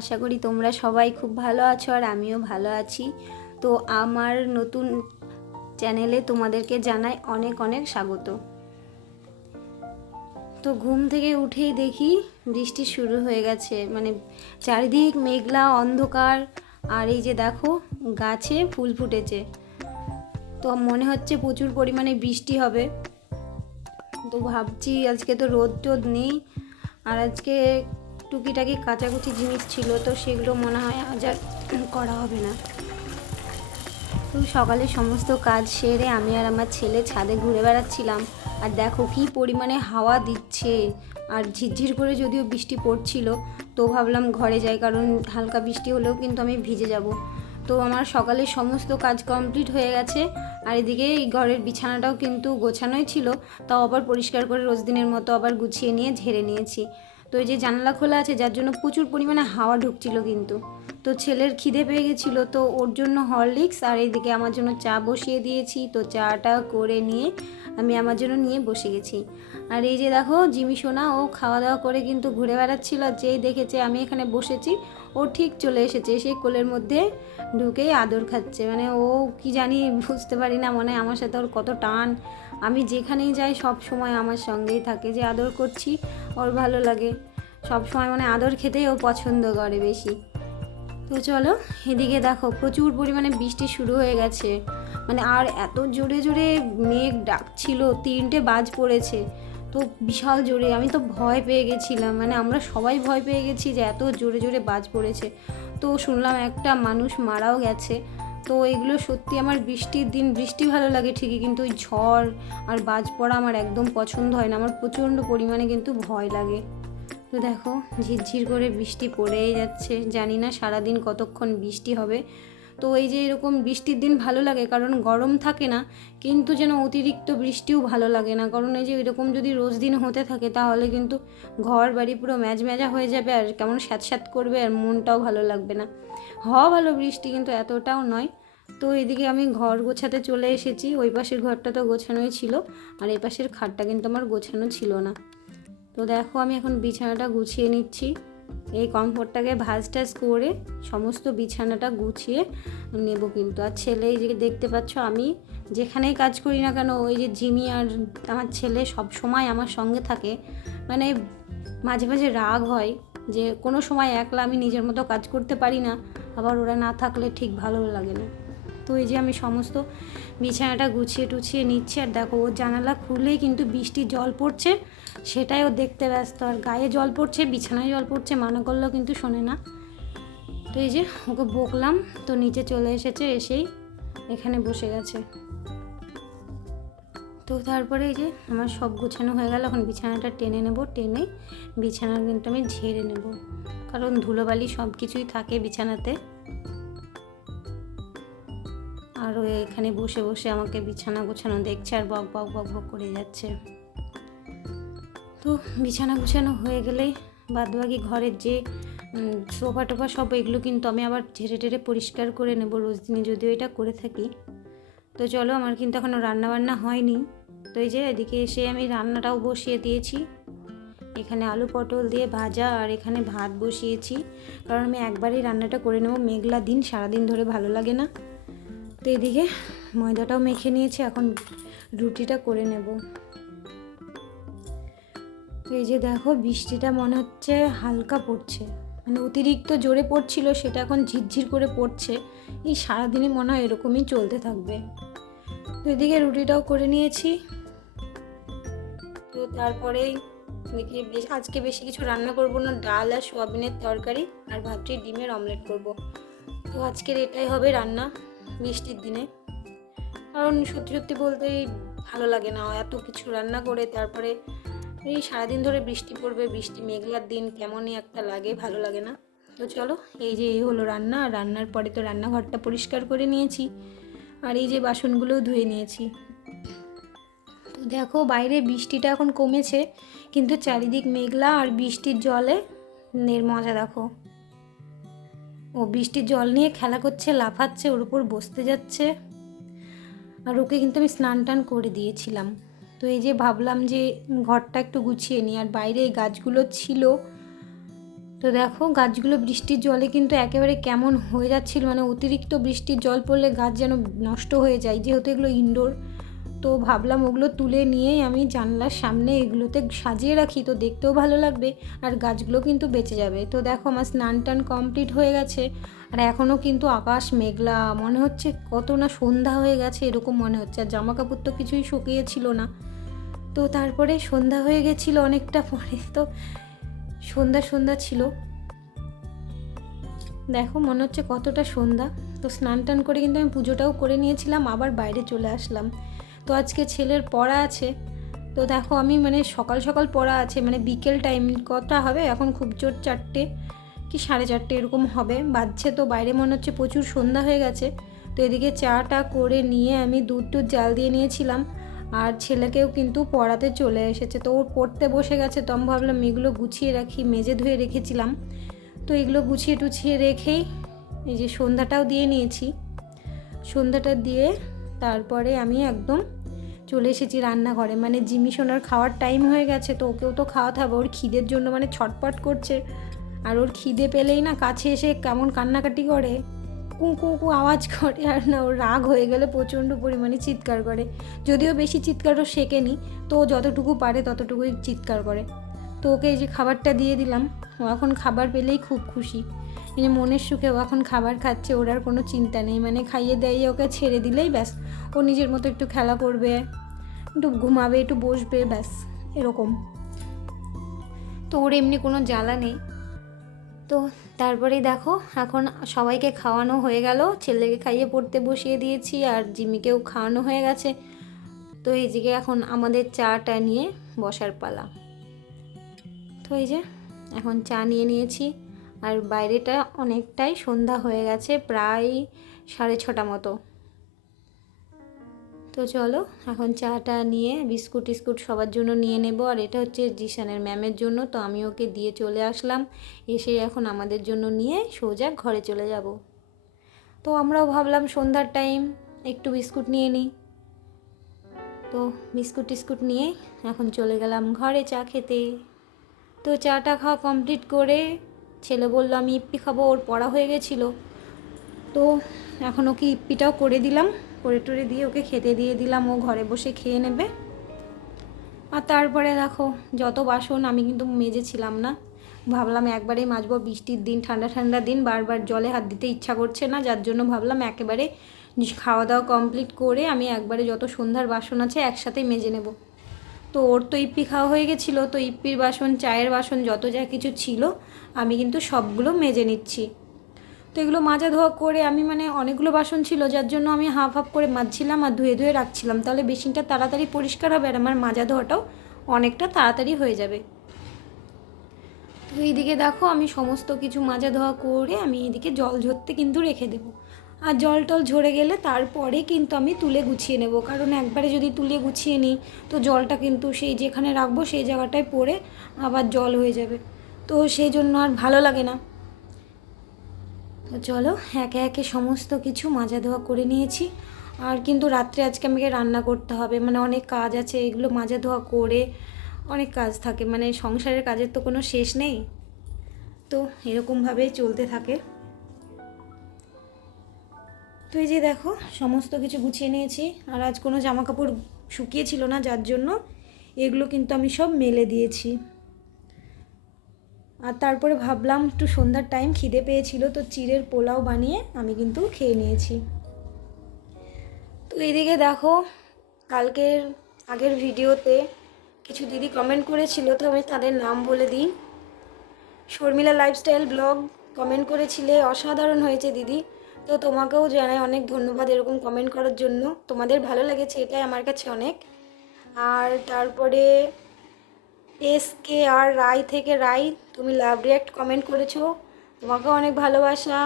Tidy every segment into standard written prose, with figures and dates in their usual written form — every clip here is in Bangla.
আশা করি তোমরা সবাই খুব ভালো আছো আর আমিও ভালো আছি। তো আমার নতুন চ্যানেলে তোমাদেরকে জানাই অনেক অনেক স্বাগত। তো ঘুম থেকে উঠেই দেখি বৃষ্টি শুরু হয়ে গেছে, মানে চারিদিক মেঘলা অন্ধকার। আর এই যে দেখো গাছে ফুল ফুটেছে, তো মনে হচ্ছে প্রচুর পরিমাণে বৃষ্টি হবে। তো ভাবছি আজকে তো রোদ টোদ নেই, আর আজকে টুকিটাকি কাচাকুচি জিনিস ছিল, তো সেগুলো মনে হয় আজ আর করা হবে না। তো সকালে সমস্ত কাজ সেরে আমি আর আমার ছেলে ছাদে ঘুরে বেড়াচ্ছিলাম, আর দেখো কী পরিমাণে হাওয়া দিচ্ছে, আর ঝিরঝির করে যদিও বৃষ্টি পড়ছিল, তো ভাবলাম ঘরে যাই, কারণ হালকা বৃষ্টি হলেও কিন্তু আমি ভিজে যাব। তো আমার সকালে সমস্ত কাজ কমপ্লিট হয়ে গেছে, আর এদিকে এই ঘরের বিছানাটাও কিন্তু গোছানোই ছিল, তাও আবার পরিষ্কার করে রোজ দিনের মতো আবার গুছিয়ে নিয়ে ঝেড়ে নিয়েছি। তো এই যে জানলা খোলা আছে, যার জন্য প্রচুর পরিমাণে হাওয়া ঢুকছিল কিন্তু। তো ছেলের খিদে পেয়ে গেছিলো, তো ওর জন্য হরলিক্স আর এইদিকে আমার জন্য চা বসিয়ে দিয়েছি। তো চাটা করে নিয়ে আমি আমার জন্য নিয়ে বসে গেছি। আর এই যে দেখো জিমি সোনা, ও খাওয়া দাওয়া করে কিন্তু ঘুরে বেড়াচ্ছিল, যেই দেখেছে আমি এখানে বসেছি ও ঠিক চলে এসেছে, সেই কোলের মধ্যে ঢুকেই আদর খাচ্ছে। মানে ও কি জানি বুঝতে পারি না, মনে হয় আমার সাথে ওর কত টান। আমি যেখানেই যাই সব সময় আমার সঙ্গেই থাকে, যে আদর করছি ওর ভালো লাগে সব সময়, মানে আদর খেতেই ও পছন্দ করে বেশি। তো চলো, এদিকে দেখো প্রচুর পরিমাণে বৃষ্টি শুরু হয়ে গেছে, মানে আর এত জোরে জোরে মেঘ ডাকছিল, 3টে বাজ পড়েছে, তো বিশাল জোরে। আমি তো ভয় পেয়ে গেছিলাম, মানে আমরা সবাই ভয় পেয়ে গেছি যে এত জোরে জোরে বাজ পড়েছে। তো শুনলাম একটা মানুষ মারাও গেছে। তো এগুলো সত্যি, আমার বৃষ্টির দিন বৃষ্টি ভালো লাগে ঠিকই, কিন্তু ওই ঝড় আর বাজ পড়া আমার একদম পছন্দ হয় না, আমার প্রচণ্ড পরিমাণে কিন্তু ভয় লাগে। তো দেখো ঝিরঝির করে বৃষ্টি পড়েই যাচ্ছে, জানি না সারাদিন কতক্ষণ বৃষ্টি হবে। তো এই যে এরকম বৃষ্টির দিন ভালো লাগে, কারণ গরম থাকে না, কিন্তু যেন অতিরিক্ত বৃষ্টিও ভালো লাগে না, কারণ এই যে এরকম যদি রোজ দিন হতে থাকে তাহলে কিন্তু ঘর বাড়ি পুরো ম্যাজম্যাজা হয়ে যাবে, আর কেমন স্যাঁতস্যাঁত করবে, আর মনটাও ভালো লাগবে না। হওয়া ভালো বৃষ্টি, কিন্তু এতটাও নয়। তো এদিকে আমি ঘর গোছাতে চলে এসেছি, ওই পাশের ঘরটা তো গোছানোই ছিল, আর এই পাশের খাটটা কিন্তু আমার গোছানো ছিল না। তো দেখো আমি এখন বিছানাটা গুছিয়ে নিচ্ছি, এই কমফোর্টটাকে ভাঁজ টাজ করে সমস্ত বিছানাটা গুছিয়ে নেব কিন্তু। আর ছেলে এই যে দেখতে পাচ্ছ, আমি যেখানেই কাজ করি না কেন, ওই যে জিমি আর আমার ছেলে সব সময় আমার সঙ্গে থাকে। মানে মাঝে মাঝে রাগ হয় যে কোনো সময় একলা আমি নিজের মতো কাজ করতে পারি না, আবার ওরা না থাকলে ঠিক ভালো লাগে না। তো এই যে আমি সমস্ত বিছানাটা গুছিয়ে টুছিয়ে নিচ্ছি, আর দেখো ও জানালা খুলেই কিন্তু বৃষ্টির জল পড়ছে, সেটাই ও দেখতে ব্যস্ত, আর গায়ে জল পড়ছে বিছানায় জল পড়ছে, মানা করলেও কিন্তু শোনে না। তো এই যে ওকে বকলাম, তো নিচে চলে এসেছে, এসেই এখানে বসে গেছে। তো তারপরে এই যে আমার সব গোছানো হয়ে গেল, এখন বিছানাটা টেনে নেব, টেনে বিছানার কিন্তু আমি ঝেড়ে নেব, কারণ ধুলোবালি সব কিছুই থাকে বিছানাতে। আর ও এখানে বসে বসে আমাকে বিছানা গোছানো দেখছে আর বক বক বক বক করে যাচ্ছে। তো বিছানা গুছানো হয়ে গেলেই বাদবাকি ঘরের যে সোফা টোফা সব, এগুলো কিন্তু আমি আবার ঝেড়ে টেড়ে পরিষ্কার করে নেব রোজ দিনে, যদিও এটা করে থাকি। তো চলো, আমার কিন্তু এখনও রান্নাবান্না হয়নি। তো এই যে এদিকে এসে আমি রান্নাটাও বসিয়ে দিয়েছি, এখানে আলু পটল দিয়ে ভাজা, আর এখানে ভাত বসিয়েছি, কারণ আমি একবারেই রান্নাটা করে নেব, মেঘলা দিন সারাদিন ধরে ভালো লাগে না। তো এদিকে ময়দাটাও মেখে নিয়েছি, এখন রুটিটা করে নেব। তো এই যে দেখো বৃষ্টিটা মনে হচ্ছে হালকা পড়ছে, মানে অতিরিক্ত জোরে পড়ছিল, সেটা এখন ঝিরঝির করে পড়ছে। এই সারাদিনই মনে হয় এরকমই চলতে থাকবে। তো এদিকে রুটিটাও করে নিয়েছি। তো তারপরেই দেখি আজকে বেশি কিছু রান্না করব না, ডাল আর সোয়াবিনের তরকারি, আর ভাবছি ডিমের অমলেট করব। তো আজকের এটাই হবে রান্না বৃষ্টির দিনে, কারণ সত্যি সত্যি বলতেই ভালো লাগে না এত কিছু রান্না করে, তারপরে এই সারাদিন ধরে বৃষ্টি পড়বে, বৃষ্টি মেঘলার দিন কেমনই একটা লাগে, ভালো লাগে না। তো চলো, এই যে এই হলো রান্না, আর রান্নার পরে তো রান্নাঘরটা পরিষ্কার করে নিয়েছি, আর এই যে বাসনগুলোও ধুয়ে নিয়েছি। তো দেখো বাইরে বৃষ্টিটা এখন কমেছে, কিন্তু চারিদিক মেঘলা, আর বৃষ্টির জলে এর মজা দেখো, ও বৃষ্টির জল নিয়ে খেলা করছে, লাফাচ্ছে, ওর উপর বসতে যাচ্ছে। আর ওকে কিন্তু আমি স্নান টান করে দিয়েছিলাম। তো এই যে ভাবলাম যে ঘরটা একটু গুছিয়ে নিই, আর বাইরে এই গাছগুলো ছিল, তো তো দেখো গাছগুলো বৃষ্টির জলে কিন্তু একেবারে কেমন হয়ে যাচ্ছিল, মানে অতিরিক্ত বৃষ্টির জল পড়লে গাছ যেন নষ্ট হয়ে যায়, যেহেতু এগুলো ইনডোর। তো ভাবলাম ওগুলো তুলে নিয়েই আমি জানলার সামনে এগুলোতে সাজিয়ে রাখি, তো দেখতেও ভালো লাগবে আর গাছগুলো কিন্তু বেঁচে যাবে। তো দেখো আমার স্নান টান কমপ্লিট হয়ে গেছে, আর এখনও কিন্তু আকাশ মেঘলা, মনে হচ্ছে কত না সন্ধ্যা হয়ে গেছে এরকম মনে হচ্ছে। আর জামা কাপড় তো কিছুই শুকিয়েছিল না। তো তারপরে সন্ধ্যা হয়ে গেছিলো অনেকটা পরে, তো সন্ধ্যা ছিল, দেখো মনে হচ্ছে কতটা সন্ধ্যা। তো স্নান টান করে কিন্তু আমি পুজোটাও করে নিয়েছিলাম, আবার বাইরে চলে আসলাম। তো আজকে ছেলের পড়া আছে, তো দেখো আমি মানে সকাল সকাল পড়া আছে, মানে বিকেল টাইম কটা হবে এখন, খুব জোর 4টে কি 4:30 এরকম হবে বাজছে। তো বাইরে মনে হচ্ছে প্রচুর সন্ধ্যা হয়ে গেছে। তো এদিকে চাটা করে নিয়ে আমি দুধ জাল দিয়ে নিয়েছিলাম, আর ছেলেকেও কিন্তু পড়াতে চলে এসেছে, তো ওর পড়তে বসে গেছে। তো আমি ভাবলাম এগুলো গুছিয়ে রাখি, মেজে ধুয়ে রেখেছিলাম, তো এগুলো গুছিয়ে টুছিয়ে রেখেই এই যে সন্ধ্যাটাও দিয়ে নিয়েছি। সন্ধ্যাটা দিয়ে তারপরে আমি একদম চলে এসেছি রান্নাঘরে, মানে জিমি সোনার খাওয়ার টাইম হয়ে গেছে, তো ওকেও তো খাওয়াতে হবে, ওর খিদের জন্য মানে ছটপট করছে। আর ওর খিদে পেলেই না কাছে এসে কেমন কান্নাকাটি করে, কু কু কু আওয়াজ করে, আর না ওর রাগ হয়ে গেলে প্রচণ্ড পরিমাণে চিৎকার করে। যদিও বেশি চিৎকারও শেখেনি, তো যতটুকু পারে ততটুকুই চিৎকার করে। তো ওকে এই যে খাবারটা দিয়ে দিলাম, ও এখন খাবার পেলেই খুব খুশি, মানে মনের সুখে ও এখন খাবার খাচ্ছে, ওর আর কোনো চিন্তা নেই, মানে খাইয়ে দেয় ওকে ছেড়ে দিলেই ব্যাস, ও নিজের মতো একটু খেলা করবে, একটু ঘুমাবে, একটু বসবে, ব্যাস এরকম। তো ওর এমনি কোনো জ্বালা নেই। তো তারপরেই দেখো এখন সবাইকে খাওয়ানো হয়ে গেল, ছেলেকে খাইয়ে পড়তে বসিয়ে দিয়েছি, আর জিমিকেও খাওয়ানো হয়ে গেছে। তো এই দিকে এখন আমাদের চাটা নিয়ে বসার পালা। তো এই যে এখন চা নিয়ে নিয়েছি, আর বাইরেটা অনেকটাই সন্ধ্যা হয়ে গেছে, প্রায় 6:30 মতো। তো চলো এখন চাটা নিয়ে বিস্কুট টিস্কুট সবার জন্য নিয়ে নেব, আর এটা হচ্ছে জিশানের ম্যামের জন্য, তো আমি ওকে দিয়ে চলে আসলাম। এসে এখন আমাদের জন্য নিয়ে সোজা ঘরে চলে যাব। তো আমরাও ভাবলাম সন্ধ্যার টাইম একটু বিস্কুট নিয়ে নিই, তো বিস্কুট টিস্কুট নিয়ে এখন চলে গেলাম ঘরে চা খেতে। তো চাটা খাওয়া কমপ্লিট করে ছেলে বললো আমি ইপ্পি খাবো, ওর পড়া হয়ে গেছিলো, তো এখন ওকে ইপ্পিটাও করে দিলাম, করে টরে দিয়ে ওকে খেতে দিয়ে দিলাম, ও ঘরে বসে খেয়ে নেবে। আর তারপরে দেখো যত বাসন আমি কিন্তু মেজেছিলাম না, ভাবলাম একবারেই মাজবো, বৃষ্টির দিন, ঠান্ডা ঠান্ডা দিন, বারবার জলে হাত দিতে ইচ্ছা করছে না, যার জন্য ভাবলাম একেবারে খাওয়া দাওয়া কমপ্লিট করে আমি একবারে যত সন্ধ্যার বাসন আছে একসাথেই মেজে নেব। তো ওর তো ইপ্পি খাওয়া হয়ে গেছিলো, তো ইপ্পির বাসন, চায়ের বাসন, যত যা কিছু ছিল আমি কিন্তু সবগুলো মেজে নিচ্ছি। তো এগুলো মাজা ধোয়া করে আমি মানে অনেকগুলো বাসন ছিল, যার জন্য আমি হাফ হাফ করে মাজছিলাম আর ধুয়ে ধুয়ে রাখছিলাম, তাহলে বেসিনটা তাড়াতাড়ি পরিষ্কার হবে আর আমার মাজা ধোয়াটাও অনেকটা তাড়াতাড়ি হয়ে যাবে। তো এইদিকে দেখো আমি সমস্ত কিছু মাজা ধোয়া করে আমি এদিকে জল ঝরতে কিন্তু রেখে দেবো, আর জল টল ঝরে গেলে তারপরে কিন্তু আমি তুলে গুছিয়ে নেব, কারণ একবারে যদি তুলে গুছিয়ে নিই তো জলটা কিন্তু সেই যেখানে রাখবো সেই জায়গাটায় পড়ে আবার জল হয়ে যাবে, তো সেই জন্য আর ভালো লাগে না। তো চলো একে একে সমস্ত কিছু মাজা ধোয়া করে নিয়েছি, আর কিন্তু রাত্রে আজকে আমাকে রান্না করতে হবে, মানে অনেক কাজ আছে, এগুলো মাজা ধোয়া করে অনেক কাজ থাকে, মানে সংসারের কাজের তো কোনো শেষ নেই, তো এরকমভাবেই চলতে থাকে। তো এই যে দেখো সমস্ত কিছু গুছিয়ে নিয়েছি, আর আজ কোনো জামা কাপড় শুকিয়েছিল না, যার জন্য এগুলো কিন্তু আমি সব মেলে দিয়েছি। আর তারপরে ভাবলাম একটু সন্ধ্যার টাইম খিদে পেয়েছিল, তো চিড়ের পোলাও বানিয়ে আমি কিন্তু খেয়ে নিয়েছি। তো এইদিকে দেখো কালকের আগের ভিডিওতে কিছু দিদি কমেন্ট করেছিল, তো আমি তাদের নাম বলে দিই। শর্মিলা লাইফস্টাইল ব্লগ কমেন্ট করেছিলে, অসাধারণ হয়েছে দিদি, তো তোমাকেও জানাই অনেক ধন্যবাদ এরকম কমেন্ট করার জন্য, তোমাদের ভালো লেগেছে এটাই আমার কাছে অনেক। আর তারপরে SKR রায় থেকে রায়, তুমি লাভ রিয়াক্ট কমেন্ট করেছো, তোমাকেও অনেক ভালোবাসা।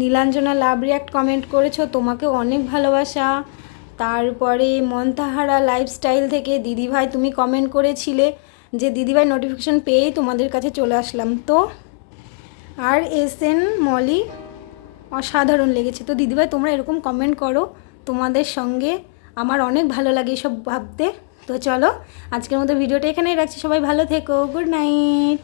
নীলাঞ্জনা লাভ রিয়াক্ট কমেন্ট করেছো, তোমাকেও অনেক ভালোবাসা। তারপরে মন্তাহারা লাইফস্টাইল থেকে দিদিভাই তুমি কমেন্ট করেছিলে যে দিদিভাই নোটিফিকেশন পেয়েই তোমাদের কাছে চলে আসলাম, তো আর SN মলি অসাধারণ লেগেছে। তো দিদিভাই তোমরা এরকম কমেন্ট করো, তোমাদের সঙ্গে আমার অনেক ভালো লাগে এসব ভাবতে। তো চলো আজকের মতো ভিডিওটা এখানেই রাখছি, সবাই ভালো থেকো, গুড নাইট।